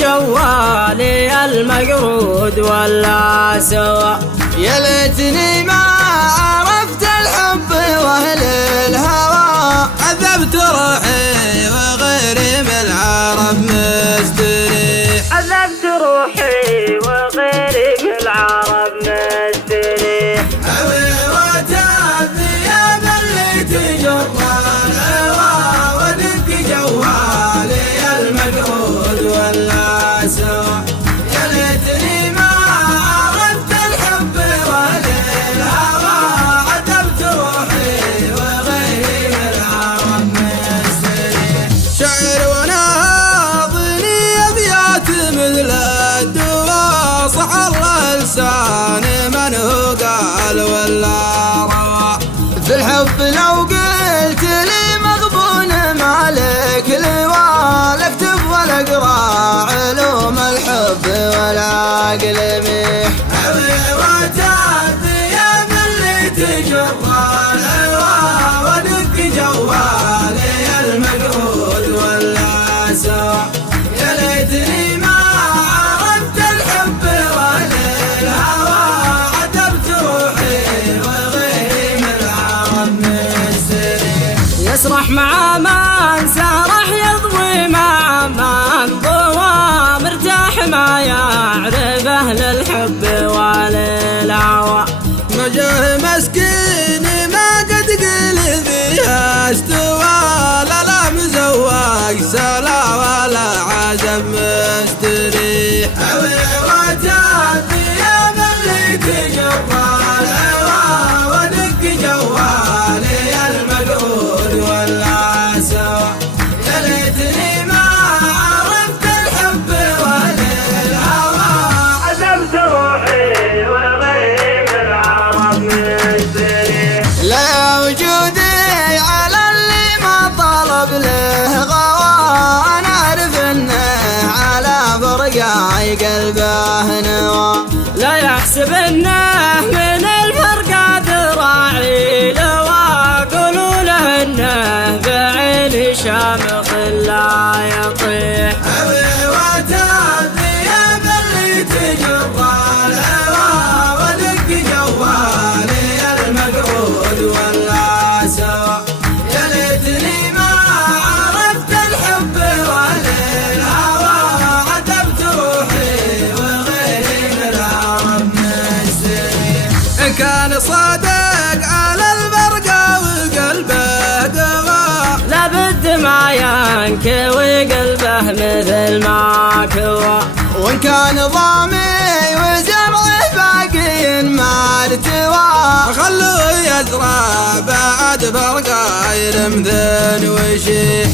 جوالي المقعود ولا سوا، يا ليتني ما عرفت الحب واهل الهوى، عذبت روحي وغيري من العرب مستريح، عذبت روحي وغيري من العرب مستريح. وتابي يا اللي تجرى الهوى، ودق جوالي المقعود ولا سوا، يا ليتني ما عرفت الحب وللهوى، عذبت روحي وغيري من العرب مستريح. شعر وناظني ابيات مثل الدواء، صح الله لساني من هو قال ولا روى، في الحب لو قلت لي مغبون مالك لواء، اكتب ولا اقرا علوم الحب والعقل ميح. وتابي يا اللي تجرى الهوى، ودق جوالي المقعود ولا سوا، يا ليتني ما عرفت الحب وللهوى، عذبت روحي وغيري من العرب مستريح. يسرح مع من سرح، يضوي مع من ضوى، مرتاح ما يعرف أهل الحب وللهوى. وجه مسكين ما قد قل فيها استوى، لا مزواج سلا ولا عزم مستريح. وتابي يا اللي تجرى الهوى، ودق جوالي المقعود ولا سوا، يا ليتني ما عرفت الحب وللهوى، عذبت روحي وغيري من العرب مستريح. لا وجودي على اللي ما طلب له غوى، انا اعرف انه على فرقاي قلبه نوى، لا يحسب انه من الفرقات راعي لواء، قولوا له انه بعين شامخ لا يطيح. وتابي يا اللي تجرى الهوى، ودق جوالي المقعود ولا سوا، يا ليتني ما عرفت الحب وللهوى، عذبت روحي وغيري من العرب مستريح. إن كان صادق على البرقة وقلبه دواء، لابد ما ينكوي قلبه مثل ما كوى، وان كان ضامي وزرعه باقي ما ارتوى، خلوه يزرع بعد فرقة يرمذن ويشيح.